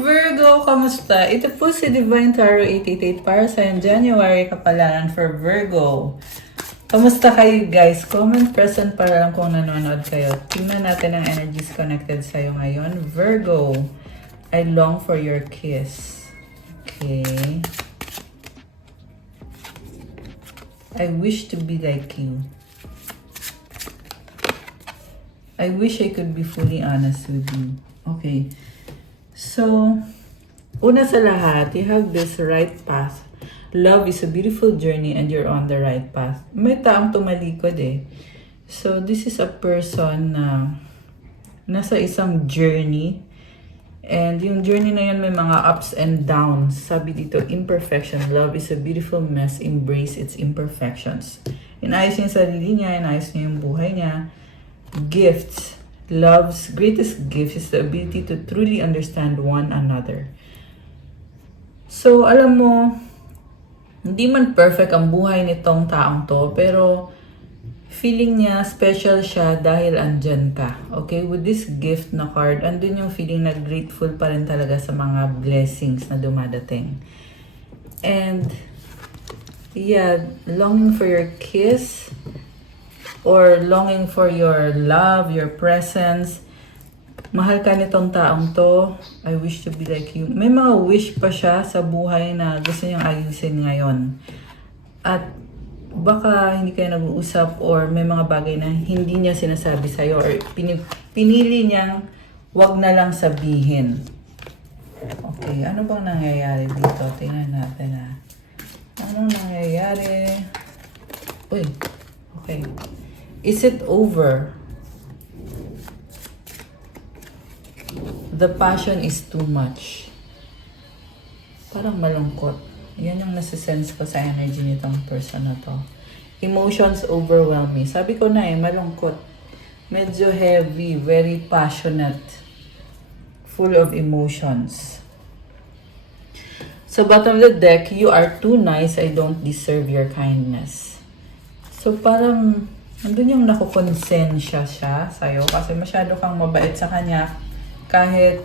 Virgo! Kamusta? Ito po si Divine Tarot 888 para sa January kapalaran for Virgo. Kamusta kayo guys? Comment present para lang kung nanonood kayo. Tingnan natin ang energies connected sa'yo ngayon. Virgo, I long for your kiss. Okay. I wish to be like you. I wish I could be fully honest with you. Okay. So, una sa lahat, you have this right path. Love is a beautiful journey and you're on the right path. May taong tumalikod eh. So, this is a person na nasa isang journey. And yung journey na yun may mga ups and downs. Sabi dito, imperfection. Love is a beautiful mess. Embrace its imperfections. Inayos niya yung sarili niya, inayos niya yung buhay niya. Gifts. Love's greatest gift is the ability to truly understand one another. So, alam mo, hindi man perfect ang buhay nitong taong to, pero feeling niya special siya dahil andyan ka. Okay? With this gift na card, andun yung feeling na grateful pa rin talaga sa mga blessings na dumadating. And, yeah, longing for your kiss, or longing for your love, your presence. Mahal ka nitong taong to. I wish to be like you. May mga wish pa siya sa buhay na gusto niyang ayusin ngayon. At baka hindi kayo nag-uusap or may mga bagay na hindi niya sinasabi sa'yo or pinili niyang wag na lang sabihin. Okay, ano bang nangyayari dito? Tingnan natin ha. Anong nangyayari? Uy, okay. Is it over? The passion is too much. Parang malungkot. Yan yung nasisense ko sa energy nitong person na to. Emotions overwhelm me. Sabi ko na malungkot. Medyo heavy, very passionate. Full of emotions. Sa bottom of the deck, you are too nice, I don't deserve your kindness. So parang nandun yung nakukonsensya siya sa'yo kasi masyado kang mabait sa kanya kahit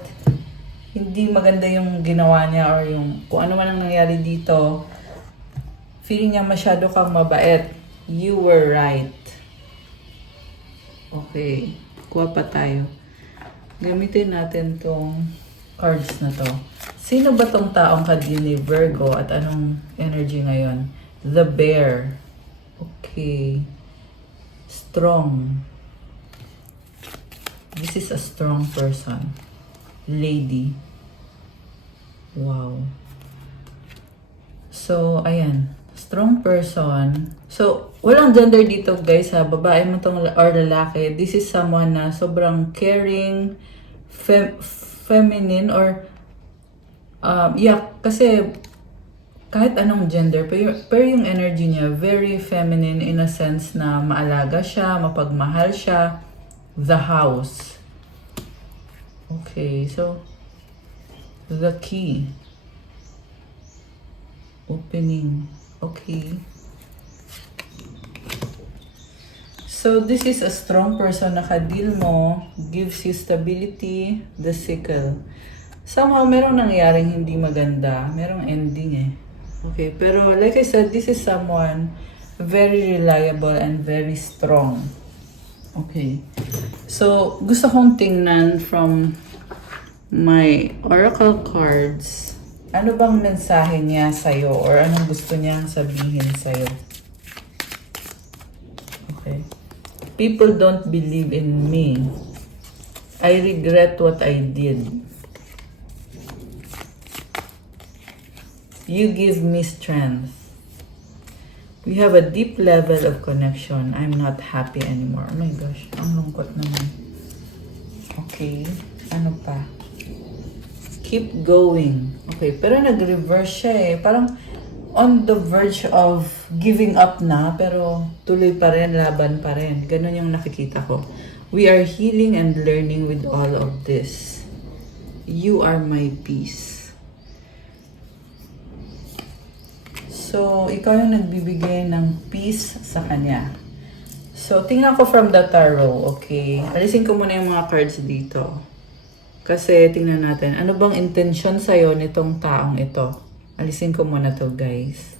hindi maganda yung ginawa niya or yung kung ano man ang nangyari dito. Feeling niya masyado kang mabait. You were right. Okay. Kuha pa tayo. Gamitin natin tong cards na to. Sino ba tong taong kadil ni Virgo at anong energy ngayon? The Bear. Okay. Strong. This is a strong person. Lady. Wow. So, ayan. Strong person. So, walang gender dito guys ha. Babae mo tong or lalaki. This is someone na sobrang caring, feminine or yeah, kasi kahit anong gender, pero yung energy niya, very feminine in a sense na maalaga siya, mapagmahal siya. The house. Okay, so, the key. Opening. Okay. So, this is a strong person na kadil mo, gives you stability, the sickle. Somehow, merong nangyaring hindi maganda. Merong ending eh. Okay, pero like I said, this is someone very reliable and very strong. Okay. So, gusto kong tingnan from my oracle cards. Ano bang mensahe niya sa'yo or anong gusto niyang sabihin sa'yo? Okay. People don't believe in me. I regret what I did. You give me strength. We have a deep level of connection. I'm not happy anymore. Oh my gosh, ang lungkot naman. Okay, ano pa? Keep going. Okay, pero nag-reverse siya eh. Parang on the verge of giving up na, pero tuloy pa rin, laban pa rin. Ganun yung nakikita ko. We are healing and learning with all of this. You are my peace. So, ikaw yung nagbibigay ng peace sa kanya. So, tingnan ko from the tarot, okay? Alisin ko muna yung mga cards dito. Kasi tingnan natin, ano bang intensyon sa'yo nitong taong ito? Alisin ko muna to, guys.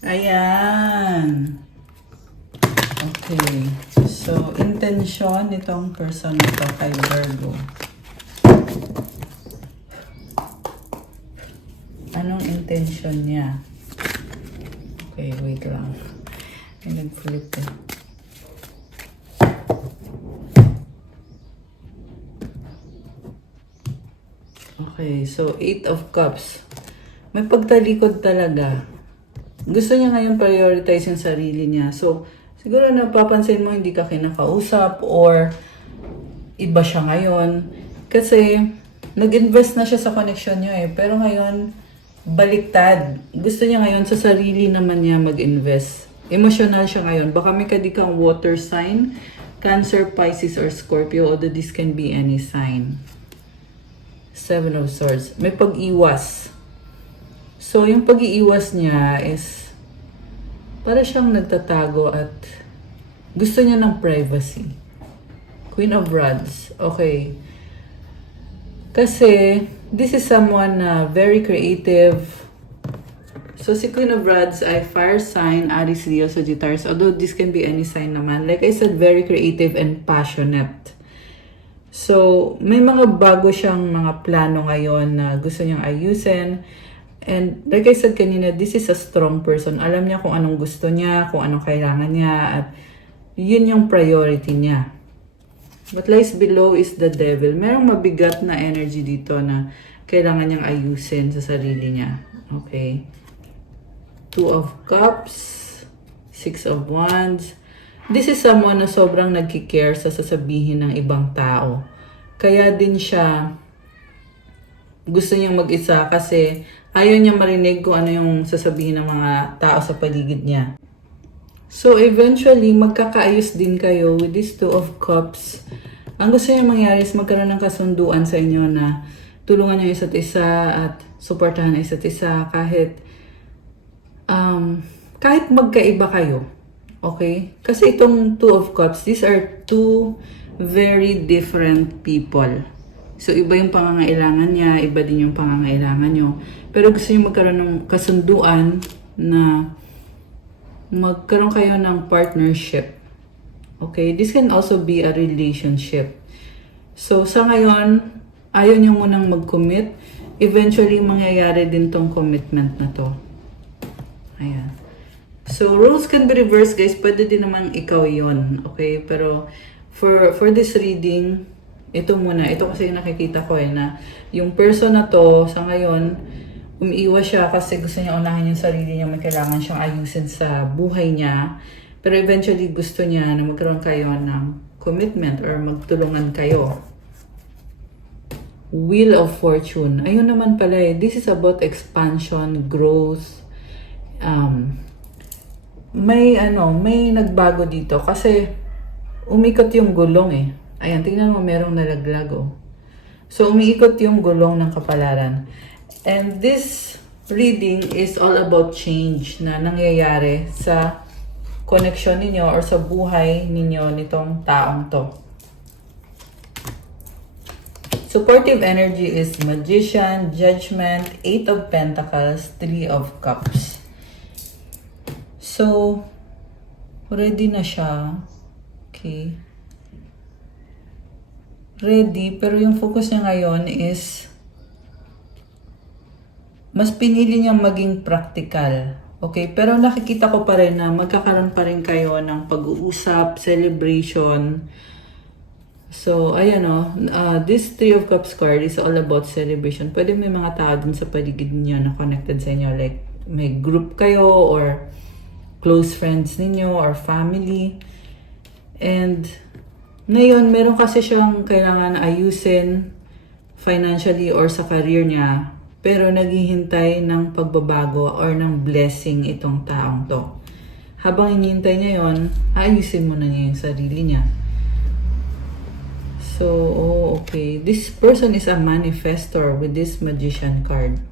Ayan. Okay. So, intensyon nitong person nito kay Virgo. Anong intention niya? Okay, wait lang. May nag-flip eh. Okay, so 8 of Cups. May pagtalikod talaga. Gusto niya ngayon prioritize yung sarili niya. So, siguro napapansin mo hindi ka kinakausap or iba siya ngayon. Kasi, nag-invest na siya sa connection niya eh. Pero ngayon, baliktad. Gusto niya ngayon sa sarili naman niya mag-invest. Emotional siya ngayon. Baka may kadikang water sign, Cancer, Pisces, or Scorpio. Although this can be any sign. 7 of Swords. May pag-iwas. So, yung pag-iiwas niya is para siyang nagtatago at gusto niya ng privacy. Queen of Rods. Okay. Kasi, this is someone na very creative. So, si Queen of Rods ay fire sign, Aries, Leo, Sagittarius. Although, this can be any sign naman. Like I said, very creative and passionate. So, may mga bago siyang mga plano ngayon na gusto niyang ayusin. And like I said kanina, this is a strong person. Alam niya kung anong gusto niya, kung anong kailangan niya, at yun yung priority niya. What lies below is the devil. Merong mabigat na energy dito na kailangan niyang ayusin sa sarili niya. Okay. 2 of Cups, 6 of Wands. This is someone na sobrang nagkikare sa sasabihin ng ibang tao. Kaya din siya gusto niyang mag-isa kasi ayaw niya marinig kung ano yung sasabihin ng mga tao sa paligid niya. So eventually, magkakaayos din kayo with this 2 of Cups. Ang gusto niya mangyari is magkaroon ng kasunduan sa inyo na tulungan niyo isa't isa at suportahan ang isa't isa kahit magkaiba kayo. Okay? Kasi itong 2 of Cups, these are two very different people. So, iba yung pangangailangan niya, iba din yung pangangailangan nyo. Pero gusto niyo magkaroon ng kasunduan na magkaroon kayo ng partnership. Okay? This can also be a relationship. So, sa ngayon, ayaw niyo munang mag-commit. Eventually, mangyayari din tong commitment na to. Ayan. So, roles can be reversed, guys. Pwede din naman ikaw yon, okay? Pero, for this reading, ito muna. Ito kasi yung nakikita ko na yung person na to, sa ngayon, umiiwas siya kasi gusto niya unahin yung sarili niya. May kailangan siyang ayusin sa buhay niya. Pero eventually, gusto niya na magkaroon kayo ng commitment or magtulungan kayo. Wheel of Fortune. Ayun naman pala eh. This is about expansion, growth, may nagbago dito kasi umikot yung gulong eh. Ayan, tingnan mo merong nalaglag oh. So, umiikot yung gulong ng kapalaran. And this reading is all about change na nangyayari sa connection ninyo or sa buhay ninyo nitong taong to. Supportive energy is Magician, Judgment, 8 of Pentacles, 3 of Cups. So, ready na siya. Okay. Ready, pero yung focus niya ngayon is mas pinili niya maging practical. Okay, pero nakikita ko pa rin na magkakaroon pa rin kayo ng pag-uusap, celebration. So, ayan o. This 3 of Cups card is all about celebration. Pwede may mga tao din sa paligid niyo na connected sa inyo. Like, may group kayo or close friends ninyo or family. And ngayon, meron kasi siyang kailangan ayusin financially or sa career niya. Pero naghihintay ng pagbabago or ng blessing itong taong to. Habang hinihintay niya yon, ayusin mo na niya yung sarili niya. So, okay. This person is a manifestor with this Magician card.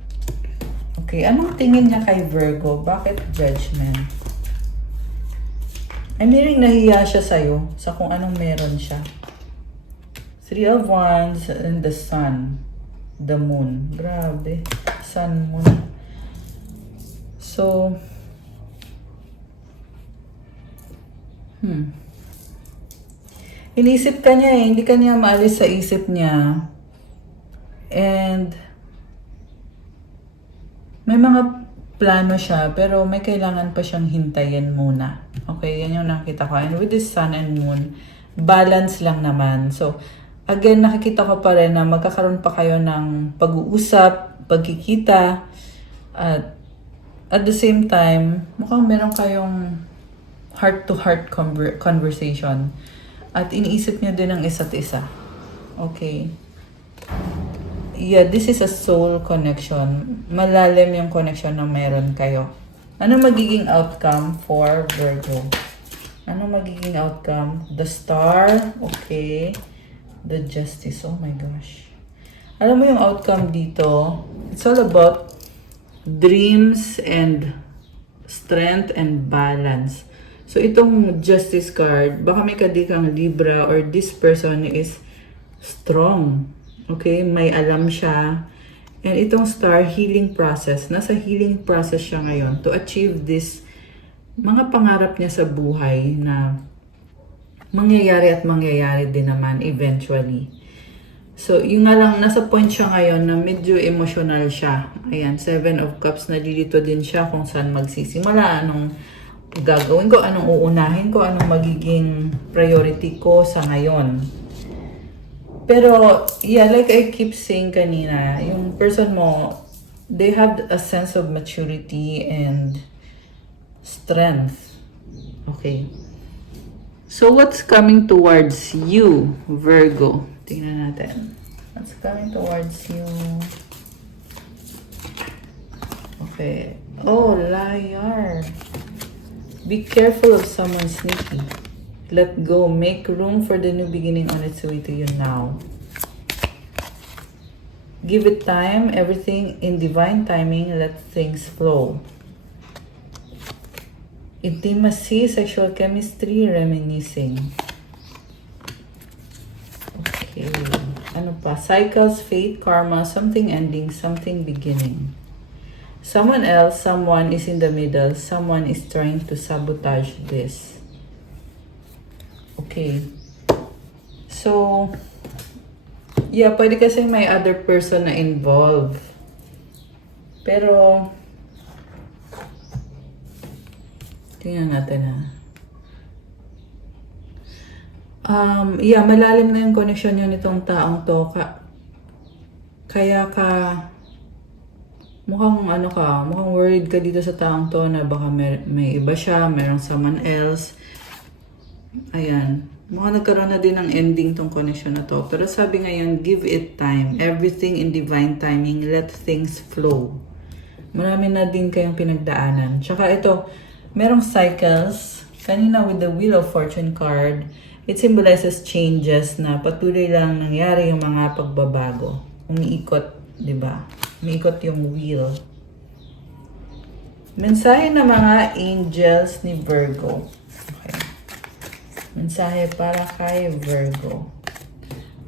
Okay, anong tingin niya kay Virgo? Bakit Judgment? I'm hearing nahiya siya sa'yo sa kung anong meron siya. Three of Wands and the Sun. The Moon. Grabe. Sun, Moon. So, inisip ka niya eh. Hindi ka niya maalis sa isip niya. And, may mga plano siya, pero may kailangan pa siyang hintayin muna. Okay, yan yung nakita ko. And with this Sun and Moon, balance lang naman. So, again, nakikita ko pa rin na magkakaroon pa kayo ng pag-uusap, pagkikita, at the same time, mukhang meron kayong heart-to-heart conversation. At iniisip nyo din ang isa't isa. Okay. Yeah, this is a soul connection. Malalim yung connection na meron kayo. Ano magiging outcome for Virgo? Ano magiging outcome? The Star. Okay. The Justice. Oh my gosh. Alam mo yung outcome dito? It's all about dreams and strength and balance. So, itong Justice card, baka may kadikang Libra or this person is strong. Okay? May alam siya. And itong Star, healing process. Nasa healing process siya ngayon to achieve this mga pangarap niya sa buhay na mangyayari at mangyayari din naman eventually. So, yung nga lang, nasa point siya ngayon na medyo emotional siya. Ayan, 7 of Cups, nalilito din siya kung saan magsisimula, anong gagawin ko, anong uunahin ko, anong magiging priority ko sa ngayon. Pero, yeah, like I keep saying kanina, yung person mo, they have a sense of maturity and strength. Okay. So, what's coming towards you, Virgo? Tingnan natin. What's coming towards you? Okay. Oh, liar. Be careful of someone sneaky. Let go. Make room for the new beginning on its way to you now. Give it time. Everything in divine timing. Let things flow. Intimacy, sexual chemistry, reminiscing. Okay. Ano pa? Cycles, fate, karma, something ending, something beginning. Someone else, someone is in the middle. Someone is trying to sabotage this. Okay. So, yeah, pwede kasi may other person na involved. Pero, tingnan natin ha. Yeah, malalim na yung connection yun nitong taong to. Kaya mukhang worried ka dito sa taong to na baka may iba siya, mayroong someone else. Ayan. Mukhang nagkaroon na din ng ending tong connection na to. Pero sabi ngayon, give it time. Everything in divine timing. Let things flow. Marami na din kayong pinagdaanan. Tsaka ito, merong cycles. Kanina with the Wheel of Fortune card, it symbolizes changes na patuloy lang nangyari yung mga pagbabago. Umiikot, di ba? Umiikot yung wheel. Mensahe ng mga angels ni Virgo. Okay. Mensahe para kay Virgo.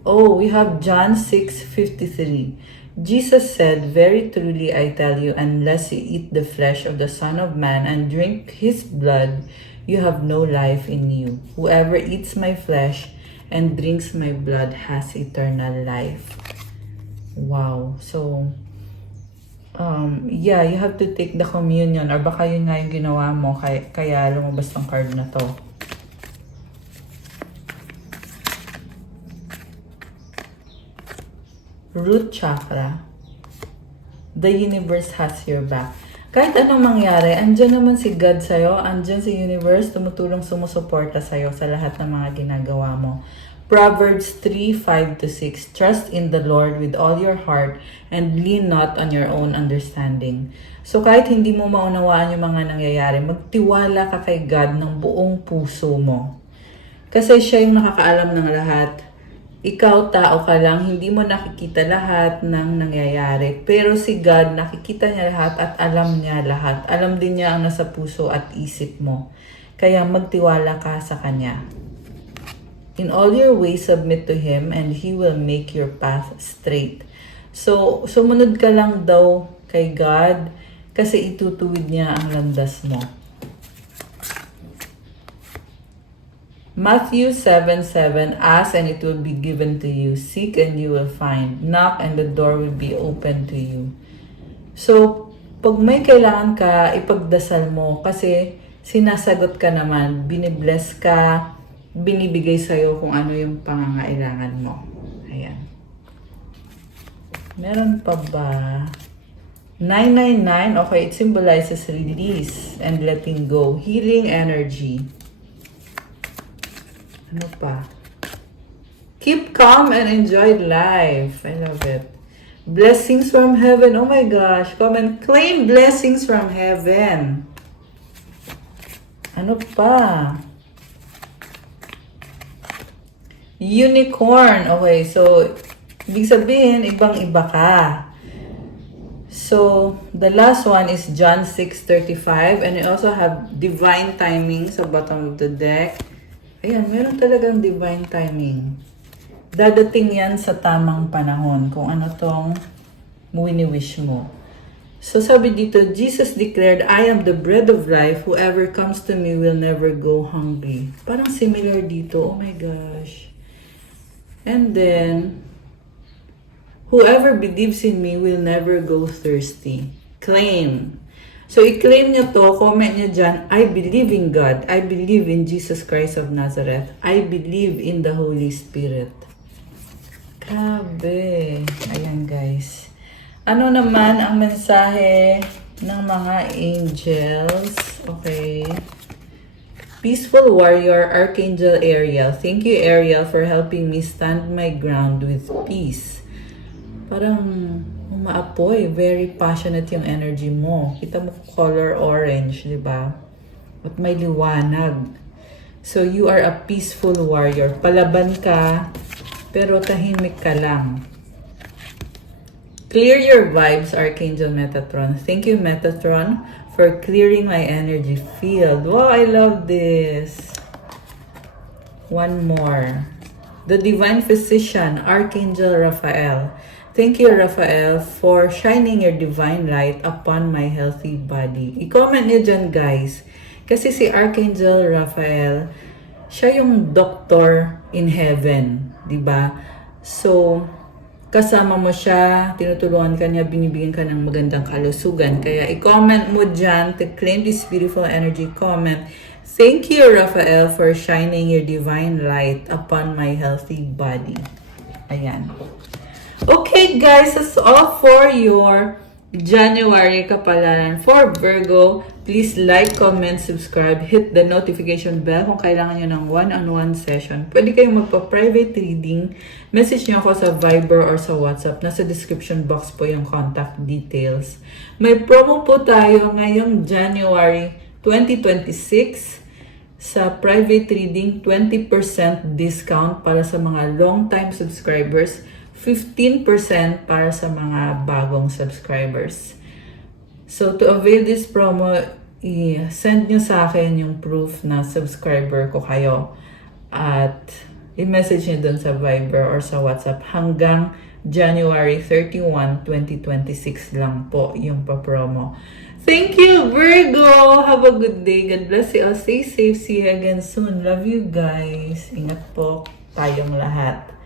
Oh, we have John 6:53. Jesus said, "Very truly I tell you, unless you eat the flesh of the Son of Man and drink his blood, you have no life in you. Whoever eats my flesh and drinks my blood has eternal life." Wow. So, yeah, you have to take the communion or baka yun nga yung ginawa mo kaya lumabas tong card na to. Root chakra. The universe has your back. Kahit anong mangyari, andyan naman si God sa'yo, andyan si universe, tumutulong, sumusuporta sa'yo sa lahat ng mga ginagawa mo. Proverbs 3:5-6. Trust in the Lord with all your heart and lean not on your own understanding. So kahit hindi mo maunawaan yung mga nangyayari, magtiwala ka kay God ng buong puso mo. Kasi siya yung nakakaalam ng lahat. Ikaw, tao ka lang, hindi mo nakikita lahat ng nangyayari. Pero si God, nakikita niya lahat at alam niya lahat. Alam din niya ang nasa puso at isip mo. Kaya magtiwala ka sa Kanya. In all your ways, submit to Him and He will make your path straight. So, sumunod ka lang daw kay God kasi itutuwid niya ang landas mo. Matthew 7:7, ask and it will be given to you. Seek and you will find. Knock and the door will be open to you. So, pag may kailangan ka, ipagdasal mo kasi sinasagot ka naman, binibless ka, binibigay sa'yo kung ano yung pangangailangan mo. Ayan. Meron pa ba? 999, okay, it symbolizes release and letting go. Healing energy. Ano pa? Keep calm and enjoy life. I love it. Blessings from heaven. Oh my gosh. Come and claim blessings from heaven. Ano pa? Unicorn. Okay, so, ibig sabihin, ibang-iba ka. So, the last one is John 6:35. And we also have divine timing sa bottom of the deck. Ayan, meron talagang divine timing. Dadating yan sa tamang panahon kung ano tong wini-wish mo. So, sabi dito, Jesus declared, I am the bread of life. Whoever comes to me will never go hungry. Parang similar dito. Oh my gosh. And then, whoever believes in me will never go thirsty. Claim. So, i-claim nyo to, comment nyo dyan, I believe in God. I believe in Jesus Christ of Nazareth. I believe in the Holy Spirit. Grabe. Ayan, guys. Ano naman ang mensahe ng mga angels? Okay. Peaceful warrior, Archangel Ariel. Thank you, Ariel, for helping me stand my ground with peace. Parang umaapoy. Very passionate yung energy mo. Kita mo color orange, di ba? At may liwanag. So, you are a peaceful warrior. Palaban ka, pero tahimik ka lang. Clear your vibes, Archangel Metatron. Thank you, Metatron, for clearing my energy field. Wow, I love this. One more. The Divine Physician, Archangel Raphael. Thank you, Raphael, for shining your divine light upon my healthy body. I-comment niyo dyan, guys. Kasi si Archangel Raphael, siya yung doctor in heaven. Diba? So, kasama mo siya, tinutulungan ka niya, binibigyan ka ng magandang kalusugan. Kaya i-comment mo dyan to claim this beautiful energy. Comment, thank you, Raphael, for shining your divine light upon my healthy body. Ayan. Okay, guys, that's all for your January kapalaran. For Virgo, please like, comment, subscribe, hit the notification bell kung kailangan nyo ng one-on-one session. Pwede kayong magpa-private reading. Message nyo ako sa Viber or sa WhatsApp. Nasa description box po yung contact details. May promo po tayo ngayong January 2026 sa private reading. 20% discount para sa mga long-time subscribers. 15% para sa mga bagong subscribers. So, to avail this promo, i-send nyo sa akin yung proof na subscriber ko kayo. At i-message nyo dun sa Viber or sa WhatsApp hanggang January 31, 2026 lang po yung pa-promo. Thank you, Virgo! Have a good day. God bless you all. Stay safe. See you again soon. Love you guys. Ingat po tayong lahat.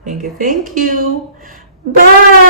Thank you. Thank you. Bye!